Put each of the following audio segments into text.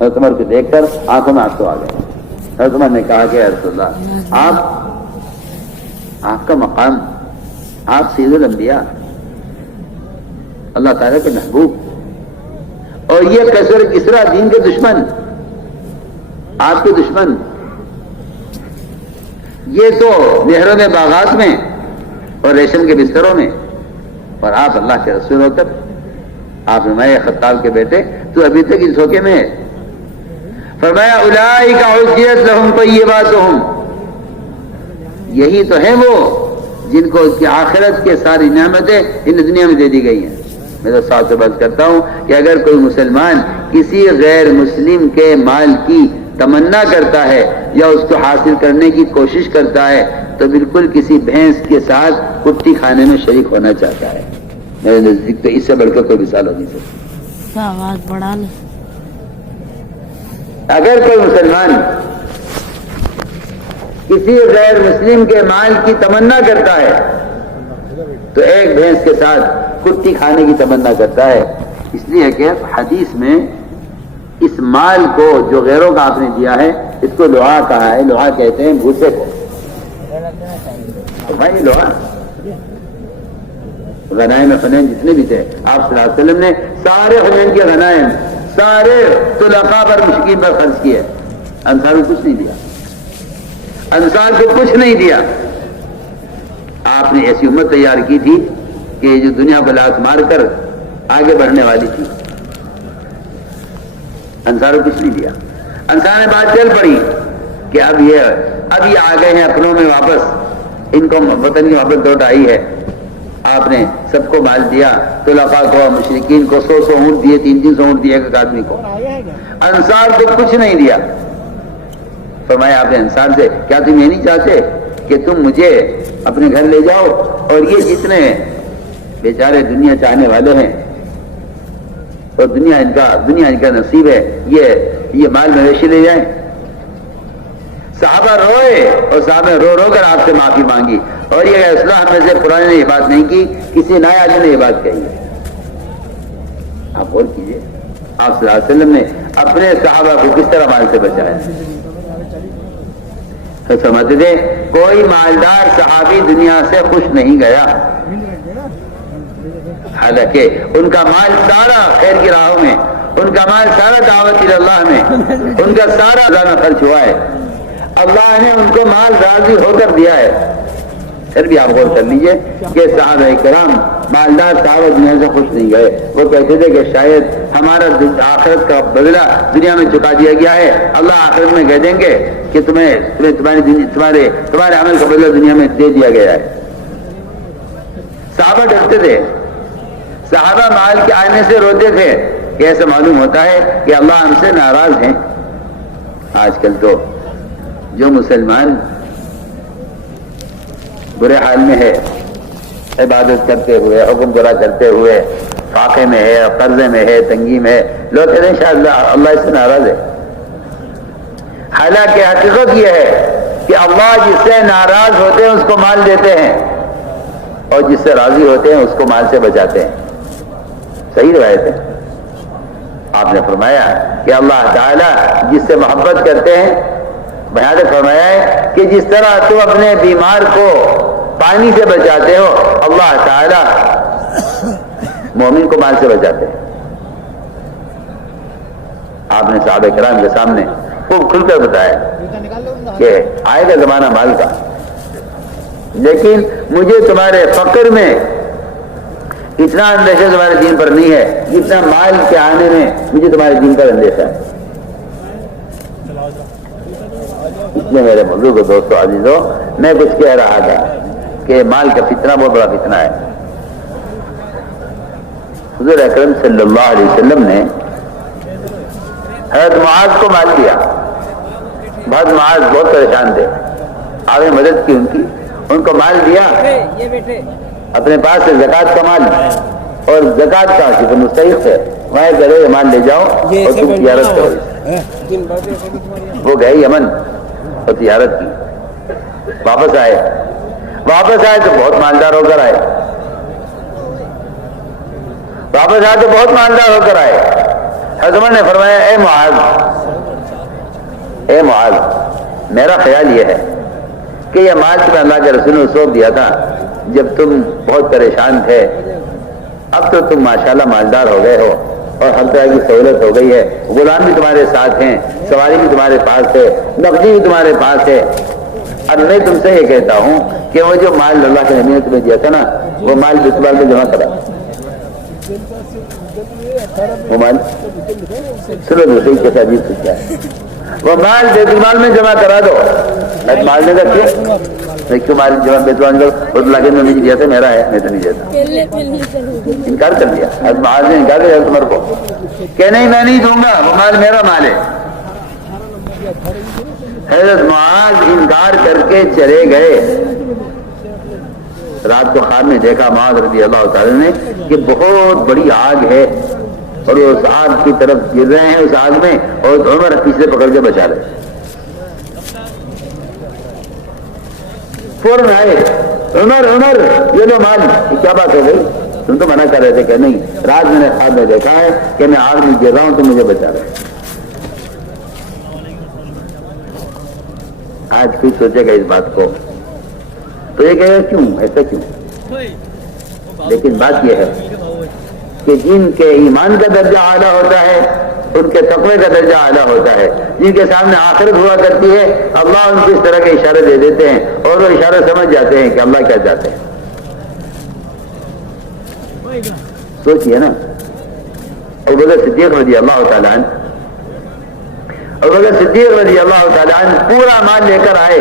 حضرت عمر کو دیکھ کر آنکھوں میں آنسو آ گئے. حضرت عمر نے کہا کہ رسول اللہ آپ کا مقام، آپ سید الانبیاء، اللہ تعالیٰ کے محبوب، اور یہ کسرا دین کے دشمن، آپ کے دشمن، یہ تو نہروں میں باغات میں اور ریشم کے بستروں میں، اور آپ اللہ کے رسول ہو. تب آپ فرمایا خطاب کے بیٹے تو ابھی تک اس دھوکے میں ہے. فرمایا اولئک عجلت لهم طیباتهم، یہی تو ہیں وہ جن کو اس کی آخرت کے ساری نعمتیں ان دنیا میں دے دی گئی ہیں. میں تو صاحب سے بات کرتا ہوں کہ اگر کوئی مسلمان کسی غیر مسلم کے مال کی تمنا کرتا ہے یا اس کو حاصل کرنے کی کوشش کرتا ہے تو بالکل کسی بھینس کے ساتھ کٹی کھانے میں شریک ہونا چاہتا ہے. میرے نزدیک تو اس سے بڑھ کر کوئی مثال ہو نہیں سکتی. آواز بڑھا لیں. اگر کوئی مسلمان کسی غیر مسلم کے مال کی تمنا کرتا ہے تو ایک بھینس کے ساتھ کٹی کھانے کی تمنا کرتا ہے. اس لیے کہ حدیث میں اس مال کو جو غیروں کا آپ نے دیا ہے اس کو لوہا کہا ہے. لوہا کہتے ہیں بھوسے کو. بھائی لوہا غنائم حنین جتنے بھی تھے آپ صلی اللہ علیہ وسلم نے سارے حنین کے غنائم سارے طلقاء پر مشکین پر خرچ کیے. انصار کو کچھ نہیں دیا، انصار کو کچھ نہیں دیا. آپ نے ایسی امت تیار کی تھی کہ جو دنیا کو لات مار کر آگے بڑھنے والی تھی. انصار کو کچھ نہیں دیا. انصار نے بات چل پڑی کہ اب یہ آ گئے ہیں اپنوں میں واپس، ان کو وطن کی محبت لوٹ آئی ہے. آپ نے سب کو مال دیا، طلقاء کو، مشرکین کو 100 اونٹ دیے، 300 اونٹ دیے ایک آدمی کو. انصار کو کچھ نہیں دیا. فرمایا آپ نے انصار سے کیا تم یہ نہیں چاہتے کہ تم مجھے اپنے گھر لے جاؤ اور یہ جتنے بیچارے دنیا چاہنے والے ہیں اور دنیا ان کا نصیب ہے، یہ مال مویشی لے جائیں. صحابہ روئے اور صحابہ رو رو کر آپ سے معافی مانگی. اور یہ اصلاح میں سے پرانے نے یہ بات نہیں کی، کسی نئے آدمی نے یہ بات کہی ہے. آپ غور کیجیے آپ صلی اللہ علیہ وسلم نے اپنے صحابہ کو کس طرح مال سے بچایا. تو سمجھتے تھے کوئی مالدار صحابی دنیا سے خوش نہیں گیا، حالانکہ ان کا مال سارا خیر کی راہوں میں، ان کا مال سارا دعوت اللہ میں، ان کا سارا اللہ میں خرچ ہوا ہے. اللہ نے ان کو مال راضی ہو کر دیا ہے. پھر بھی آپ غور کر لیجئے کہ صحابہ کرام مالدار صحابہ دنیا سے خوش نہیں گئے. وہ کہتے تھے کہ شاید ہمارا آخرت کا بدلہ دنیا میں چکا دیا گیا ہے. اللہ آخرت میں کہہ دیں گے کہ تمہارے عمل کا بدلہ دنیا میں دے دیا گیا ہے. صحابہ ڈرتے تھے، صحابہ مال کے آنے سے روتے تھے کہ ایسا معلوم ہوتا ہے کہ اللہ ہم سے ناراض ہیں. آج کل تو جو مسلمان برے حال میں ہے، عبادت کرتے ہوئے، حکم برا کرتے ہوئے، فاقے میں ہے، قرضے میں ہے، تنگی میں ہے، لوگ کہتے ہیں شاید اللہ اس سے ناراض ہے. حالانکہ حقیقت یہ ہے کہ اللہ جس سے ناراض ہوتے ہیں اس کو مال دیتے ہیں اور جس سے راضی ہوتے ہیں اس کو مال سے بچاتے ہیں. صحیح روایت ہے. آپ نے فرمایا کہ اللہ تعالیٰ جس سے محبت کرتے ہیں، بیان فرمایا ہے کہ جس طرح تم اپنے بیمار کو پانی سے بچاتے ہو، اللہ تعالیٰ مومن کو مال سے بچاتے ہیں. آپ نے صحابہ کرام کے سامنے خوب کھل کر بتایا کہ آئے گا زمانہ مال کا، لیکن مجھے تمہارے فقر میں اتنا اندیشہ تمہارے دین پر نہیں ہے جتنا مال کے آنے میں مجھے تمہارے دین پر اندیشہ ہے. اس لیے میرے بزرگ دوستو عزیزو، میں کچھ کہہ رہا تھا کہ مال کا فتنہ بہت بڑا فتنہ ہے. حضور اکرم صلی اللہ علیہ وسلم نے حضرت معاذ کو مال دیا. بعد معاذ بہت پریشان تھے، آپ نے مدد کی ان کو مال دیا. اپنے پاس سے زکوٰۃ کا مال اور زکوٰۃ کا جو مستحق ہے وہاں کرے مال لے جاؤ اور تم تجارت کرو. وہ گئے یمن اور تجارت کی، واپس آئے تو بہت مالدار ہو کر آئے. حضرت عمر نے فرمایا اے معاذ میرا خیال یہ ہے کہ یہ مال تمہیں اللہ کے رسول نے سونپ دیا تھا جب تم بہت پریشان تھے، اب تو تم ماشاءاللہ مالدار ہو گئے ہو اور ہر طرح کی سہولت ہو گئی ہے، غلام بھی تمہارے ساتھ ہیں، سواری بھی تمہارے پاس ہے، نقدی بھی تمہارے پاس ہے۔ اب میں تم سے یہ کہتا ہوں کہ وہ جو مال اللہ کے نبی نے تمہیں دیا تھا نا، وہ مال بیت المال میں جمع کرا، وہ مال سنو دوسری کیسا عجیب سوچا ہے، وہ مال بیت المال میں جمع کرا دو۔ مال نے کیا کیوں مال جمع بیت المال میں وہ اللہ کے نبی نے دیا تھا، میرا ہے، میں تو نہیں دیتا، انکار کر دیا۔ حضرت معاذ نے انکار کر دیا عمر کو کہ نہیں میں نہیں دوں گا، وہ مال میرا مال ہے۔ حضرت معاذ انکار کر کے چلے گئے۔ رات کو خواب میں دیکھا معاذ رضی اللہ تعالی نے کہ بہت بڑی آگ ہے اور وہ اس آگ کی طرف گر رہے ہیں، اس آگ میں، اور عمر پیچھے پکڑ کے بچا رہے۔ فوراً آئے، عمر یہ لو مال، کیا بات ہو گئی؟ تم تو منع کر رہے تھے کہ نہیں، رات میں نے خواب میں دیکھا ہے کہ میں آگ میں گر رہا ہوں، تم مجھے بچا رہے۔ آج کوئی سوچے گا اس بات کو تو یہ کہے گا کیوں ایسا کیوں؟ لیکن بات یہ ہے کہ جن کے ایمان کا درجہ اعلیٰ ہوتا ہے، ان کے تقوی کا درجہ اعلیٰ ہوتا ہے، جن کے سامنے آخرت ہوا کرتی ہے، اللہ ان کو اس طرح کے اشارے دے دیتے ہیں اور وہ اشارے سمجھ جاتے ہیں کہ اللہ کیا چاہتے ہیں۔ سوچئے نا، ابوبکر صدیق رضی اللہ تعالیٰ عنہ، ابوبکر صدیق رضی اللہ تعالیٰ عنہ پورا مال لے کر آئے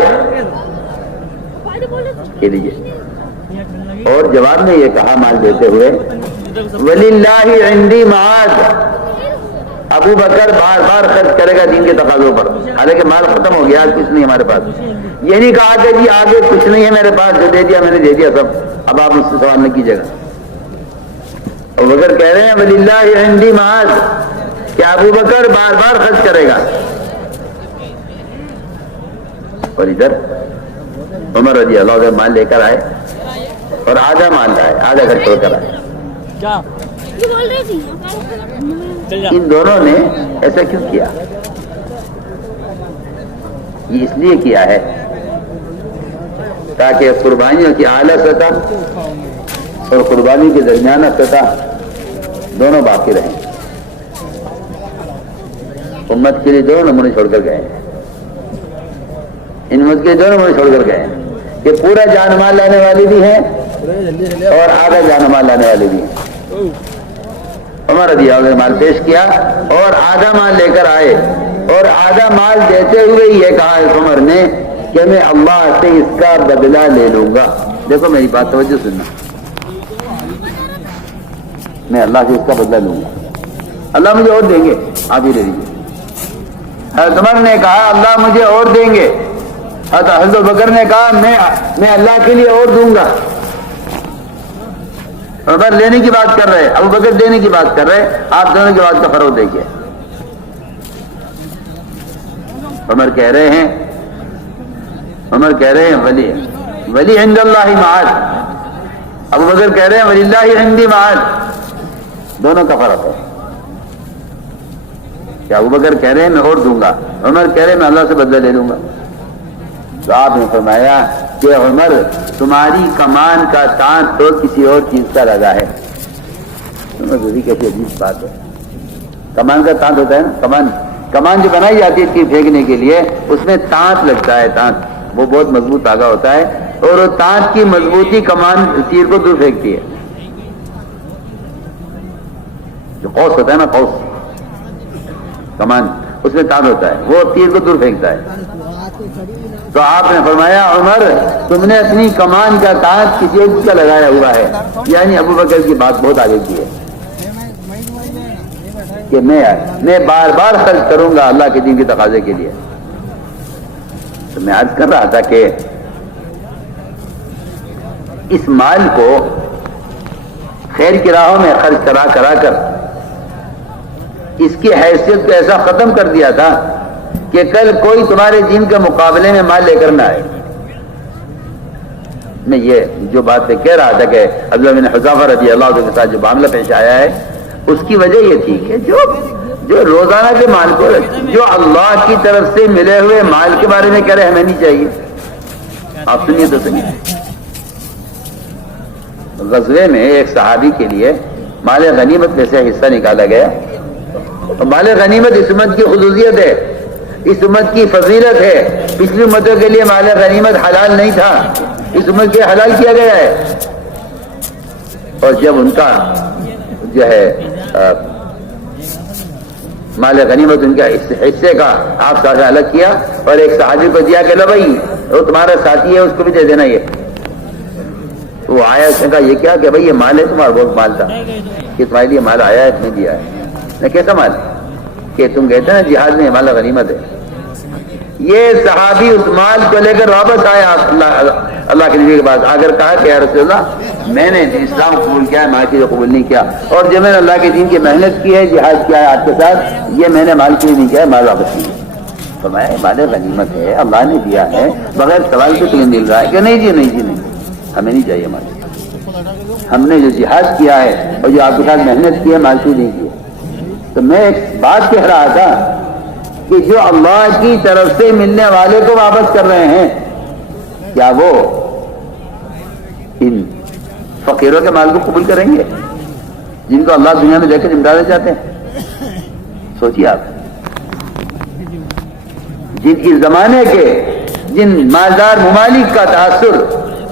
کے لیے، اور جواب میں یہ کہا مال دیتے ہوئے، وَلِلَّهِ عِنْدِي مَعَادٍ، ابو بکر بار بار خرچ کرے گا دین کے تقاضوں پر، حالانکہ مال ختم ہو گیا، آج کچھ نہیں ہمارے پاس۔ یہ نہیں کہا کہ جی آگے کچھ نہیں ہے میرے پاس، جو دے دیا میں نے دے دیا سب، اب آپ مجھ سے سوال نہیں کیجیے گا۔ ابو بکر کہہ رہے ہیں وَلِلَّهِ عِنْدِي مَعَادٍ، کہ ابو بکر بار بار خرچ کرے گا۔ اور ادھر عمر رضی اللہ عنہ مال لے کر آئے اور آدھا مال لائے، آدھا خرچ چھوڑ کر آئے۔ ان دونوں نے ایسا کیوں کیا؟ یہ اس لیے کیا ہے تاکہ قربانیوں کی اعلیٰ سطح اور قربانی کے درمیانہ سطح دونوں باقی رہیں۔ امت کے لیے دونوں نمونے چھوڑ کر گئے ہیں، ان امت کے لیے دونوں نمونے چھوڑ کر گئے ہیں کہ پورا جان مال لانے والی بھی ہیں اور آدھا جان مال لانے والی بھی ہیں۔ عمر رضی اللہ عنہ نے مال پیش کیا اور آدھا مال لے کر آئے، اور آدھا مال دیتے ہوئے یہ کہا عمر نے کہ میں اللہ سے اس کا بدلہ لے لوں گا۔ دیکھو میری بات توجہ سننا، میں اللہ سے اس کا بدلہ لوں گا، اللہ مجھے اور دیں گے، آپ ہی لے لیجیے۔ حضرت عمر نے کہا اللہ مجھے اور دیں گے، حضرت بکر نے کہا میں اللہ کے لیے اور دوں گا۔ عمر لینے کی بات کر رہے، ابو بکر دینے کی بات کر رہے، آپ دونوں کی بات کا فرق دیکھیے۔ عمر کہہ رہے ہیں ولی عند اللہ معاد، ابو بکر کہہ رہے ہیں ولی اللہ عندی معاد، دونوں کا فرق ہے۔ کہ ابو بکر کہہ رہے ہیں میں اور دوں گا، عمر کہہ رہے ہیں میں اللہ سے بدلہ لے لوں گا۔ تو آپ نے فرمایا کہ عمر تمہاری کمان کا تانت تو کسی اور چیز کا لگا ہے۔ کیسی عجیب بات ہے، کمان کا تانت ہوتا ہے نا، کمان جو بنائی جاتی ہے تیر پھینکنے کے لیے، اس میں تانت لگتا ہے، تانت وہ بہت مضبوط دھاگا ہوتا ہے، اور وہ تانت کی مضبوطی کمان تیر کو دور پھینکتی ہے۔ جو قوس ہوتا ہے نا، قوس کمان، اس میں تانت ہوتا ہے، وہ تیر کو دور پھینکتا ہے۔ تو آپ نے فرمایا عمر تم نے اپنی کمان کا تانت کسی ایک کا لگایا ہوا ہے، یعنی ابو بکر کی بات بہت آگے کی ہے کہ میں بار بار خرچ کروں گا اللہ کے دین کے تقاضے کے لیے۔ تو میں عرض کر رہا تھا کہ اس مال کو خیر کی راہوں میں خرچ کرا کر اس کی حیثیت کو ایسا ختم کر دیا تھا کہ کل کوئی تمہارے دین کے مقابلے میں مال لے کر نہ آئے۔ میں یہ جو بات میں کہہ رہا تھا کہ عبداللہ بن حذافہ رضی اللہ عنہ کے ساتھ جو معاملہ پیش آیا ہے، اس کی وجہ یہ تھی کہ جو جو روزانہ کے مال کو جو اللہ کی طرف سے ملے ہوئے مال کے بارے میں کہہ رہے ہمیں نہیں چاہیے. آپ سنیے تو سنیے. غزوے میں ایک صحابی کے لیے مال غنیمت میں سے حصہ نکالا گیا. مال غنیمت اس امت کی خصوصیت ہے, اس امت کی فضیلت ہے. پچھلی امتوں کے لیے مال غنیمت حلال نہیں تھا, اس امت کے حلال کیا گیا ہے. اور جب ان کا جو ہے مال غنیمت ان کے حصے کا آپ سے الگ کیا اور ایک صحابی کو دیا کہ لو بھائی وہ تمہارا ساتھی ہے, اس کو بھی دے دینا. یہ وہ آیا, اس نے کہا یہ کیا کہ بھائی یہ مال ہے تمہارا, بہت مال تھا کہ تمہارے لیے مال آیا ہے, تمہیں دیا ہے. میں کیسا مال کہ تم کہتے ہیں جہاد میں مال غنیمت ہے. یہ صحابی اس مال کو لے کر واپس آیا اللہ کے نبی کے پاس, آ کر کہا کہ یا رسول اللہ میں نے اسلام قبول کیا ہے, مال کی قبول نہیں کیا, اور جو میں نے اللہ کے دین کی محنت کی ہے, جہاد کیا ہے آپ کے ساتھ, یہ میں نے مال کے لیے نہیں کیا ہے, مال واپس کیا. تو میں مال غنیمت ہے, اللہ نے دیا ہے, بغیر سوال کے تمہیں مل رہا ہے کہ نہیں جی نہیں جی نہیں, ہمیں نہیں چاہیے مال. ہم نے جو جہاد کیا ہے اور جو آپ کے ساتھ محنت کی ہے, مال کی نہیں کی ہے. تو میں ایک بات کہہ رہا تھا کہ جو اللہ کی طرف سے ملنے والے کو واپس کر رہے ہیں, کیا وہ ان فقیروں کے مال کو قبول کریں گے جن کو اللہ دنیا میں دے کر امدادیں چاہتے ہیں؟ سوچیے آپ, جن کی زمانے کے جن مالدار ممالک کا تاثر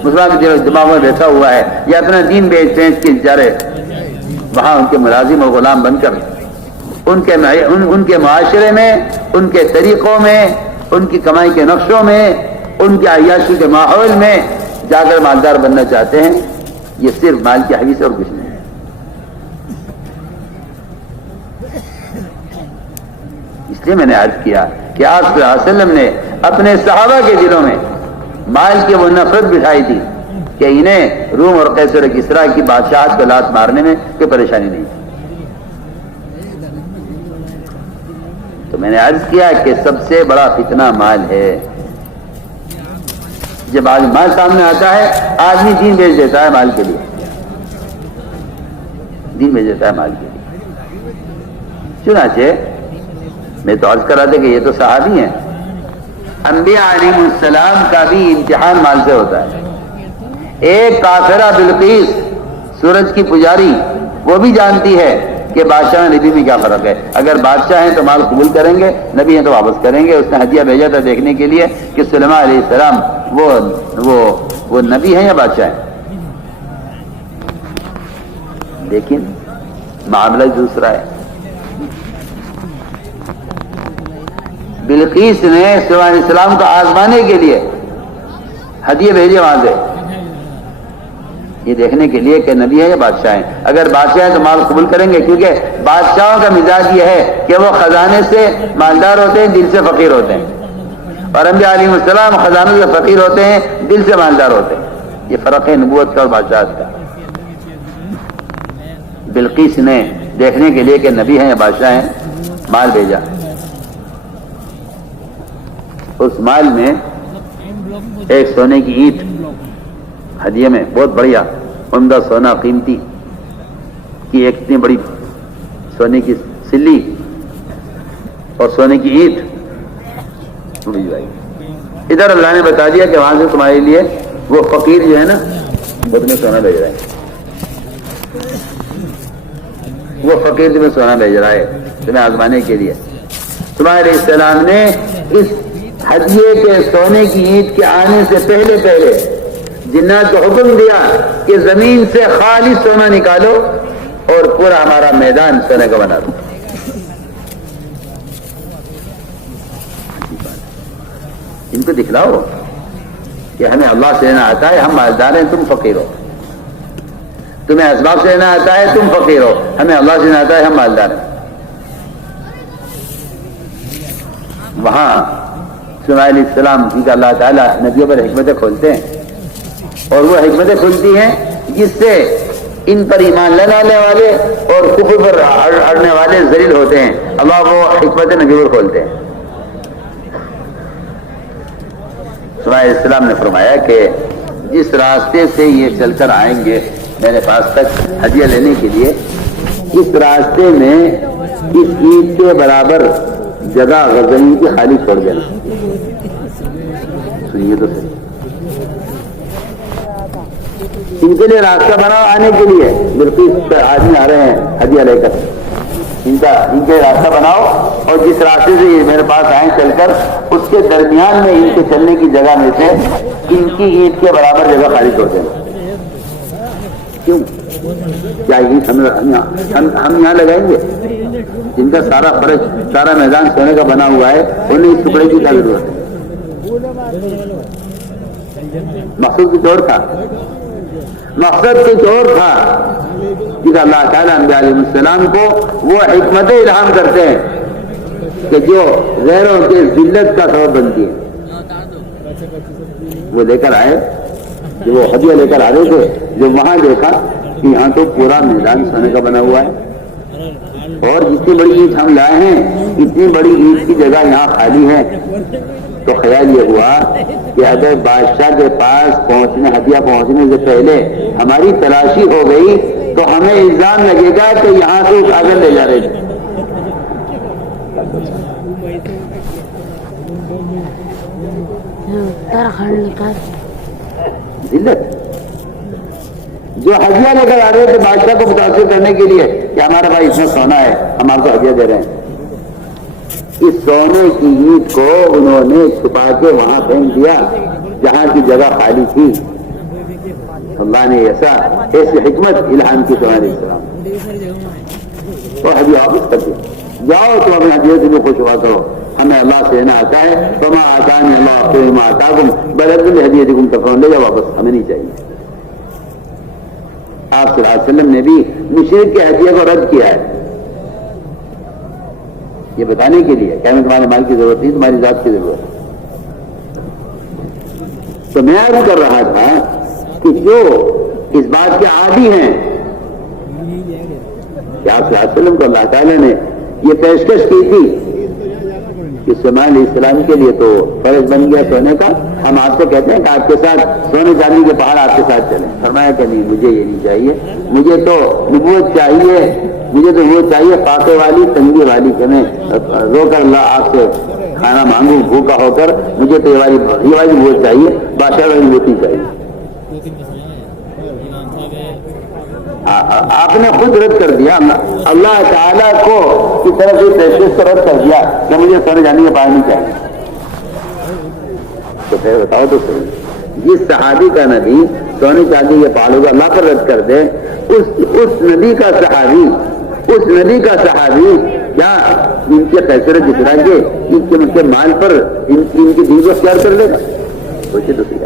مسلمان کے دماغ میں بیٹھا ہوا ہے, یا اپنا دین بیچ کے بیچارے وہاں ان کے ملازم اور غلام بن کر ان کے معاشرے میں, ان کے طریقوں میں, ان کی کمائی کے نقشوں میں, ان کے عیاشی کے ماحول میں جا کر مالدار بننا چاہتے ہیں. یہ صرف مال کی حویث اور کچھ نہیں ہے. اس لیے میں نے عرض کیا کہ آپ صلی اللہ علیہ وسلم نے اپنے صحابہ کے دلوں میں مال کی وہ نفرت بٹھائی تھی کہ انہیں روم اور قیصر و کسریٰ کی بادشاہت کو لات مارنے میں کوئی پریشانی نہیں تھی. تو میں نے عرض کیا کہ سب سے بڑا فتنہ مال ہے. جب آدمی مال سامنے آتا ہے, آدمی دین بیچ دیتا ہے مال کے لیے, دین بیچ دیتا ہے مال کے لیے. چنانچہ میں تو عرض کر رہا تھا کہ یہ تو صحابی ہیں, انبیاء علیہ السلام کا بھی امتحان مال سے ہوتا ہے. ایک کافرہ بلقیس سورج کی پجاری, وہ بھی جانتی ہے کہ بادشاہ اور نبی میں کیا فرق ہے. اگر بادشاہ ہیں تو مال قبول کریں گے, نبی ہیں تو واپس کریں گے. اس نے ہدیہ بھیجا تھا دیکھنے کے لیے کہ سلیمان علیہ السلام وہ نبی ہیں یا بادشاہ ہیں, لیکن معاملہ دوسرا ہے. بلقیس نے سلیمان علیہ السلام کو آزمانے کے لیے ہدیے بھیجے وہاں سے, یہ دیکھنے کے لیے کہ نبی ہے یا بادشاہ ہیں. اگر بادشاہ ہیں تو مال قبول کریں گے, کیونکہ بادشاہوں کا مزاج یہ ہے کہ وہ خزانے سے مالدار ہوتے ہیں, دل سے فقیر ہوتے ہیں, اور انبیاء علیہ السلام خزانے سے فقیر ہوتے ہیں, دل سے مالدار ہوتے ہیں. یہ فرق ہے نبوت کا اور بادشاہت کا. بلقیس نے دیکھنے کے لیے کہ نبی ہیں یا بادشاہ ہیں مال بھیجا. اس مال میں ایک سونے کی اینٹ ہدیے میں, بہت بڑھیا عمدہ سونا قیمتی کی ایک اتنی بڑی سونے کی سلی اور سونے کی اینٹ. ادھر اللہ نے بتا دیا کہ وہاں سے تمہارے لیے وہ فقیر جو ہے نا, وہ تمہیں سونا بھیج رہا ہے, وہ فقیر تمہیں سونا بھیج رہا ہے تمہیں آزمانے کے لیے. تمہارے السلام نے اس ہدیے کے سونے کی اینٹ کے آنے سے پہلے جنات کو حکم دیا کہ زمین سے خالص سونا نکالو اور پورا ہمارا میدان سونے کا بنا دو. ان کو دکھلاؤ کہ ہمیں اللہ سے لینا آتا ہے, ہم مالدار ہیں, تم فقیر ہو. تمہیں اسباب سے لینا آتا ہے, تم فقیر ہو. ہمیں اللہ سے لینا آتا ہے, ہم مالدار ہیں. وہاں سلیمان علیہ السلام کی اللہ تعالیٰ نبیوں پر حکمتیں کھولتے ہیں, اور وہ حکمتیں کھلتی ہیں جس سے ان پر ایمان لانے والے اور کفر پر اڑنے والے ذلیل ہوتے ہیں. اللہ وہ حکمتیں نبی پر کھولتے ہیں. سلیمان علیہ السلام نے فرمایا کہ جس راستے سے یہ چل کر آئیں گے میرے پاس تک ہدیہ لینے کے لیے, اس راستے میں اس عید کے برابر جگہ غزنی کی خالی چھوڑ دینا. سنیے تو صحیح. ان کے لیے راستہ بناؤ آنے کے لیے. بالکل آدمی آ رہے ہیں ہدیہ لے کر. ان کے راستہ بناؤ اور جس راستے سے یہ میرے پاس آئیں چل کر اس کے درمیان میں ان کے چلنے کی جگہ میں سے ان کی عید کے برابر جگہ خالی چھوڑ دیں. کیوں؟ کیا عید ہم یہاں لگائیں گے؟ جن کا سارا فرش سارا میدان سونے کا بنا ہوا ہے انہیں اس ٹکڑے کی کیا ضرورت ہے؟ مقصد کچھ اور تھا. مقصد کچھ اور تھا کہ اللہ تعالیٰ انبیاء علیہ السلام کو وہ حکمت الہام کرتے ہیں کہ جو غیروں کے ذلت کا سبب بنتی ہے. وہ لے کر آئے جو وہ ہدیہ لے کر آ رہے تھے. جو وہاں دیکھا کہ یہاں تو پورا میدان سونے کا بنا ہوا ہے اور جتنی بڑی عید ہم لائے ہیں اتنی بڑی عید کی جگہ یہاں خالی ہے. تو خیال یہ ہوا کہ اگر بادشاہ کے پاس پہنچنے ہدیہ پہنچنے سے پہلے ہماری تلاشی ہو گئی تو ہمیں الزام لگے گا کہ یہاں سے کاغذ لے جا رہے تھے. ذلت. جو ہدیہ لے کر آ رہے تھے بادشاہ کو متاثر کرنے کے لیے کہ ہمارا بھائی اتنا سونا ہے ہم آپ کو ہدیہ دے رہے ہیں. اس سونے کی عید کو انہوں نے چھپا کے وہاں پھینک دیا جہاں کی جگہ خالی تھی. اللہ نے ایسی حکمت الہام کی تمہارے السلام تو ہدیہ واپس کر دیا. جاؤ تو اپنے ہدیے سے بھی خوش ہوا کرو. ہمیں اللہ سے لینا آتا ہے فما آتانی اللہ فما آتاکم بلکہ ہدیتکم تفرون. لے جاؤ واپس, ہمیں نہیں چاہیے. آپ صلی اللہ علیہ وسلم نے بھی مشرک کے ہدیے کو رد کیا ہے یہ بتانے کے لیے کہ ہمیں تمہارے مال کی ضرورت نہیں, تمہاری ذات کی ضرورت ہے. تو میں عرض کر رہا تھا کہ جو اس بات کے عادی ہیں کہ آپ صلی اللہ علیہ وسلم کو اللہ تعالیٰ نے یہ پیشکش کی تھی کہ سلیمان علیہ السلام کے لیے تو فرض بن گیا سونے کا. ہم آپ سے کہتے ہیں کہ آپ کے ساتھ سونے چاندی کے پہاڑ آپ کے ساتھ چلیں. فرمایا کہ نہیں, مجھے یہ نہیں چاہیے. مجھے تو نبوت چاہیے, مجھے تو وہ چاہیے فاقے والی تنگی والی کہ میں رو کر اللہ آپ سے کھانا مانگوں بھوکا ہو کر. مجھے تو یہ والی نبوت چاہیے, بادشاہ والی نبوت نہیں چاہیے. آپ نے خود رد کر دیا. اللہ تعالیٰ کو کی طرف سے پیشکش کو رد کر دیا کہ مجھے سونے جانے کے پاس نہیں چاہیے. تو پھر بتاؤ تو صحیح, جس صحابی کا نبی سونے چاندی کے پہاڑوں کو اللہ پر رد کر دے, اس نبی کا صحابی کیا ان کے پیسے جتنا کے ان کے مال پر ان کی دین کو اختیار کر لے گا؟ سوچے تو صحیح.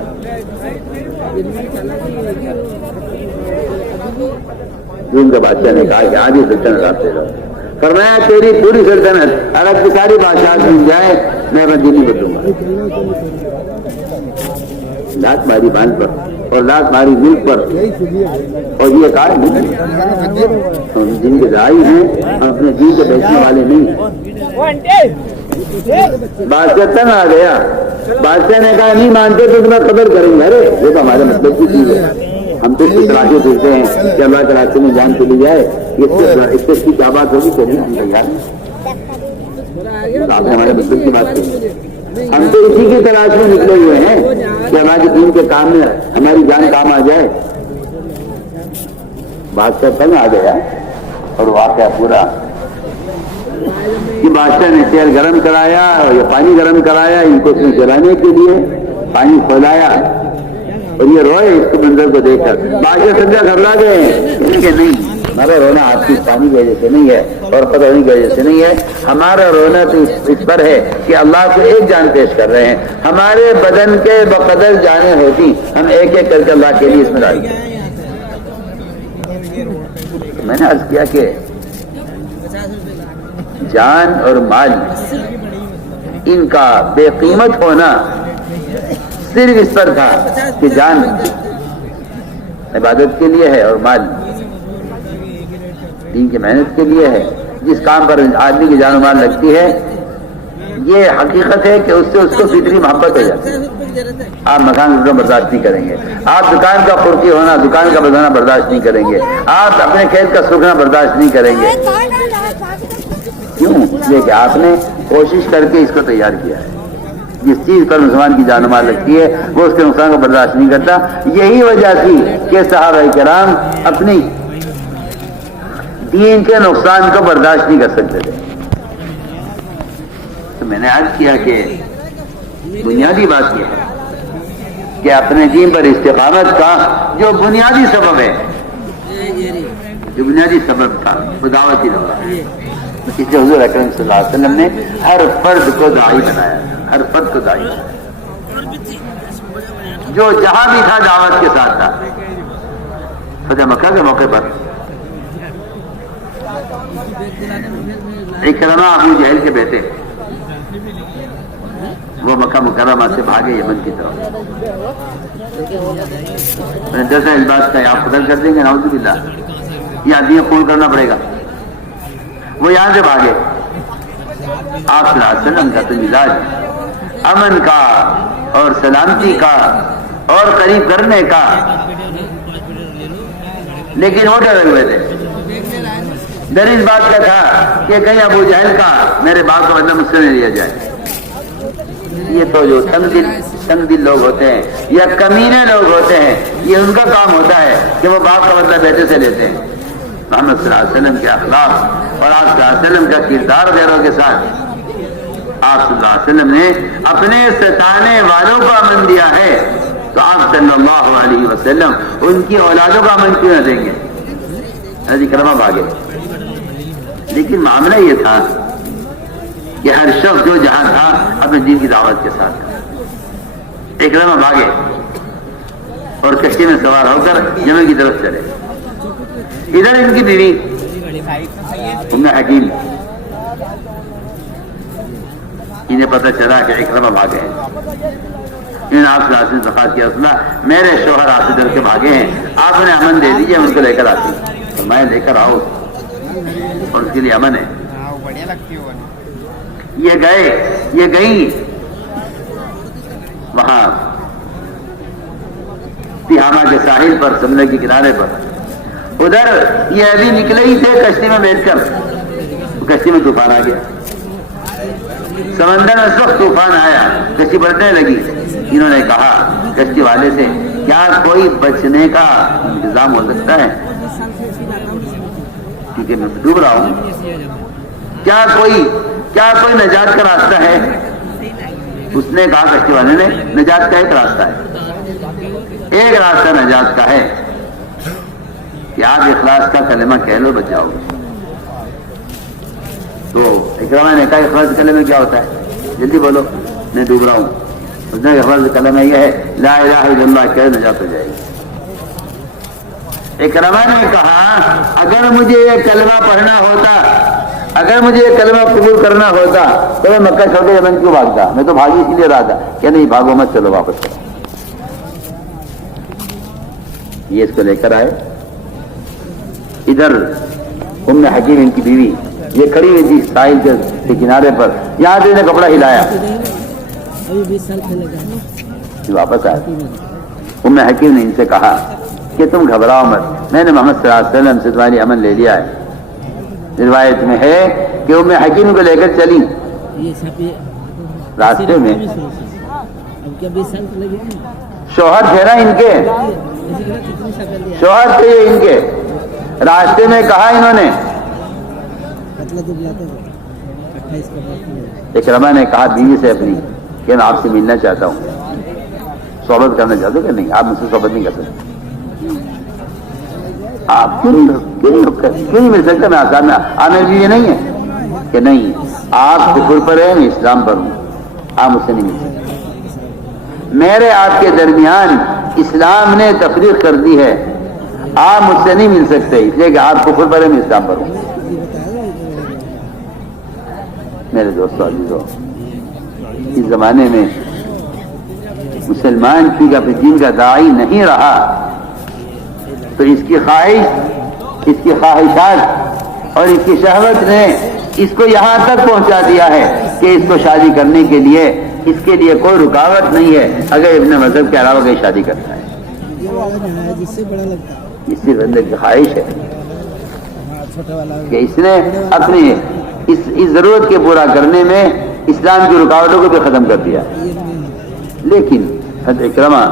ان کا بادشاہ نے کہا کہ آج ہی سلطنت آپ دے رہا ہوں. فرمایا تیری پوری سلطنت عرب کی ساری بادشاہ مل جائے میں اپنا دین نہیں بدلوں گا. لات ماری بال پر اور لات ماری ملک پر. اور یہ کہا ہم جن کے دائی ہیں ہم اپنے دین کے بیچنے والے نہیں ہیں. بادشاہ تنگ آ گیا. بادشاہ نے کہا نہیں مانتے تو تمہیں قدر کریں گے. ارے یہ تو ہمارے مطلب کی چیز ہے, ہم تو اس کی تلاشی پھرتے ہیں کہ اللہ کے راستے میں جان چلی جائے. اس سے کی کیا بات ہوگی چلیے ہم تیار ہیں. آپ نے ہمارے مطلب کی بات کی. ہم تو اسی کی تلاش میں نکلے ہوئے ہیں کہ ہمارے دین کے کام میں ہماری جان کام آ جائے. بادشاہ تنگ آ گیا اور واقعہ پورا کہ بادشاہ نے تیل گرم کرایا اور یہ پانی گرم کرایا ان کو اس میں جلانے کے لیے. پانی کھولایا اور یہ روئے اس کے منظر کو دیکھ کر. بادشاہ سمجھا گھبرا گئے کہ نہیں ہمارا رونا آپ کی پانی کی وجہ سے نہیں ہے اور قدر کی وجہ سے نہیں ہے. ہمارا رونا تو اس پر ہے کہ اللہ کو ایک جان پیش کر رہے ہیں. ہمارے بدن کے بقدر جانیں ہوتی ہم ایک ایک کر کے اللہ کے لیے اس میں ڈال دیں. میں نے عرض کیا کہ جان اور مال ان کا بے قیمت ہونا صرف اس پر تھا کہ جان عبادت کے لیے ہے اور مال دین کی محنت کے لیے ہے. جس کام پر آدمی کی جان و مال لگتی ہے یہ حقیقت ہے کہ اس سے اس کو فطری محبت ہو جاتی ہے. آپ مکان کا برداشت نہیں کریں گے, آپ دکان کا خرکی ہونا دکان کا بڑھانا برداشت نہیں کریں گے, آپ اپنے کھیت کا سوکھنا برداشت نہیں کریں گے. کیوں؟ اس لیے کہ آپ نے کوشش کر کے اس کو تیار کیا ہے. جس چیز پر مسلمان کی جان و مال لگتی ہے وہ اس کے نقصان کو برداشت نہیں کرتا. یہی وجہ تھی کہ صحابہ کرام اپنی دین کے نقصان کو برداشت نہیں کر سکتے تھے. تو میں نے عرض کیا کہ بنیادی بات یہ ہے کہ اپنے دین پر استقامت کا جو بنیادی سبب ہے، جو بنیادی سبب تھا وہ دعوت ہی رہا. اس لیے حضور اکرم صلی اللہ علیہ وسلم نے ہر فرد کو داعی بنایا، ہر فرد کو داعی، جو جہاں بھی تھا دعوت کے ساتھ تھا. فتح مکہ کے موقع پر اکرمہ ابو جہل کے بیٹے وہ مکہ مکرمہ سے بھاگے یمن کی طرف. میں دسا اس بات کا آپ قدر کر دیں گے، نعوذ باللہ یہ آدمی خون کرنا پڑے گا. وہ یہاں سے بھاگے. آپ صلی اللہ علیہ وسلم کا تو مزاج امن کا اور سلامتی کا اور قریب کرنے کا، لیکن وہ ڈرے ہوئے تھے. ڈر اس بات کا تھا کہ کہیں ابو جہل کا میرے باپ کا بدلہ مجھ سے نہیں لیا جائے. یہ تو جو تنگ دل لوگ ہوتے ہیں یا کمینے لوگ ہوتے ہیں، یہ ان کا کام ہوتا ہے کہ وہ باپ کا بدلہ بیٹے سے لیتے ہیں. محمد صلی اللہ علیہ وسلم کے اخلاق اور آپ صلی اللہ علیہ وسلم کا کردار غیروں کے ساتھ آپ صلی اللہ علیہ وسلم نے اپنے ستانے والوں کو امن دیا ہے، تو آپ صلی اللہ علیہ وسلم ان کی اولادوں کا امن کیوں نہ دیں گے؟ اکرمہ بھاگے. لیکن معاملہ یہ تھا کہ ہر شخص جو جہاں تھا اپنے دین کی دعوت کے ساتھ تھا. اکرمہ بھاگے اور کشتی میں سوار ہو کر یمن کی طرف چلے. ادھر ان کی بیوی ام حکیم، انہیں پتہ چلا کہ اکرمہ بھاگے ہیں. انہوں نے آپ سے آسن دفعات کیا، رسول اللہ میرے شوہر آپ سے ڈر کے بھاگے ہیں، آپ نے امن دے دیجیے، ان کو لے کر آتی. میں لے کر آؤ اور اس کے لیے امن ہے. یہ گئی وہاں تہامہ کے ساحل پر، سمندر کے کنارے پر. ادھر یہ ابھی نکلے ہی تھے کشتی میں بیٹھ کر، کشتی میں طوفان آ گیا. سمندر میں سخت طوفان آیا، کشتی بڑھنے لگی. انہوں نے کہا کشتی والے سے، کیا کوئی بچنے کا انتظام ہو سکتا ہے؟ کیونکہ میں ڈوب رہا ہوں. کیا کوئی نجات کا راستہ ہے؟ اس نے کہا کشتی والے نے، نجات کا ایک راستہ ہے، ایک راستہ نجات کا ہے کہ آپ اخلاص کا کلمہ کہہ لو، بچ جاؤ گے. تو اکرمہ نے کہا اخلاص کا کلمہ کیا ہوتا ہے؟ جلدی بولو، میں ڈوب رہا ہوں. اس نے اخلاص کا کلمہ یہ ہے لا الہ الا اللہ، کہہ نجات ہو جائے گی. اکرمہ نے کہا اگر مجھے یہ کلمہ پڑھنا ہوتا، اگر مجھے یہ کلمہ قبول کرنا ہوتا تو میں مکہ چھوڑ کے یمن کیوں بھاگتا؟ میں تو بھاگی اس لیے رہا تھا کہ نہیں بھاگو مت، چلو واپس کرو. یہ اس کو لے کر آئے. ادھر ام حکیم ان کی بیوی یہ کھڑی ہوئی تھی ساحل کے کنارے پر. یہاں سے انہیں کپڑا ہلایا، واپس آئے. ام حکیم نے ان سے کہا کہ تم گھبراؤ مت، میں نے محمد صلی اللہ علیہ وسلم سے تمہاری امن لے لیا ہے. روایت میں ہے کہ ام حکیم کو لے کر چلی. راستے میں شوہر تھے نا ان کے، شوہر تھے ان کے. راستے میں کہا انہوں نے، اکرمہ نے کہا بیوی سے اپنی کہ میں آپ سے ملنا چاہتا ہوں، صحبت کرنا چاہتا ہوں. کہ نہیں، آپ مجھ سے صحبت نہیں کر سکتے. آپ کیوں نہیں مل سکتے؟ میں آسان میں آنے بھی یہ نہیں ہے کہ نہیں، آپ کفر پر ہیں، میں اسلام پر ہوں، آپ مجھ سے نہیں مل سکتے. میرے آپ کے درمیان اسلام نے تفریق کر دی ہے، آپ مجھ سے نہیں مل سکتے، اس لیے کہ آپ کفر پر ہیں، میں اسلام پر ہوں. میرے دوستو عزیزو، اس زمانے میں مسلمان کی اپنے دین کا داعی نہیں رہا تو اس کی خواہش، اس کی خواہشات اور اس کی شہوت نے اس کو یہاں تک پہنچا دیا ہے کہ اس کو شادی کرنے کے لیے اس کے لیے کوئی رکاوٹ نہیں ہے اگر ابن مذہب کے علاوہ کہیں شادی کرتا ہے. اس سے بندے کی خواہش ہے کہ اس نے اپنی اس ضرورت کے پورا کرنے میں اسلام کی رکاوٹوں کو بھی ختم کر دیا. لیکن حضرت اکرمہ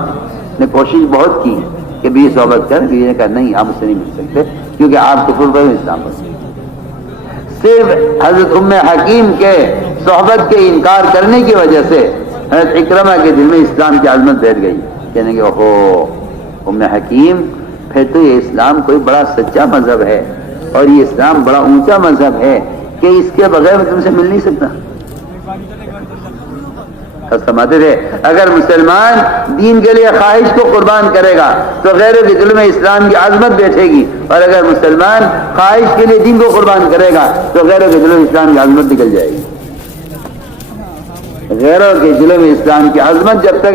نے کوشش بہت کی کہ بھی صحبت کر. بیوی نے کہا نہیں آپ اس سے نہیں مل سکتے کیونکہ آپ کفر پر اسلام پر. صرف حضرت ام حکیم کے صحبت کے انکار کرنے کی وجہ سے حضرت اکرمہ کے دل میں اسلام کی عظمت بیٹھ گئی. کہنے کہ اوہو ام حکیم پھر تو یہ اسلام کوئی بڑا سچا مذہب ہے اور یہ اسلام بڑا اونچا مذہب ہے کہ اس کے بغیر میں تم سے مل نہیں سکتا. سمجھتے تھے اگر مسلمان دین کے لیے خواہش کو قربان کرے گا تو غیروں کے دل میں اسلام کی عظمت بیٹھے گی, اور اگر مسلمان خواہش کے لیے دین کو قربان کرے گا تو غیروں کے دل میں اسلام کی عظمت نکل جائے گی. غیروں کے دل میں اسلام کی عظمت جب تک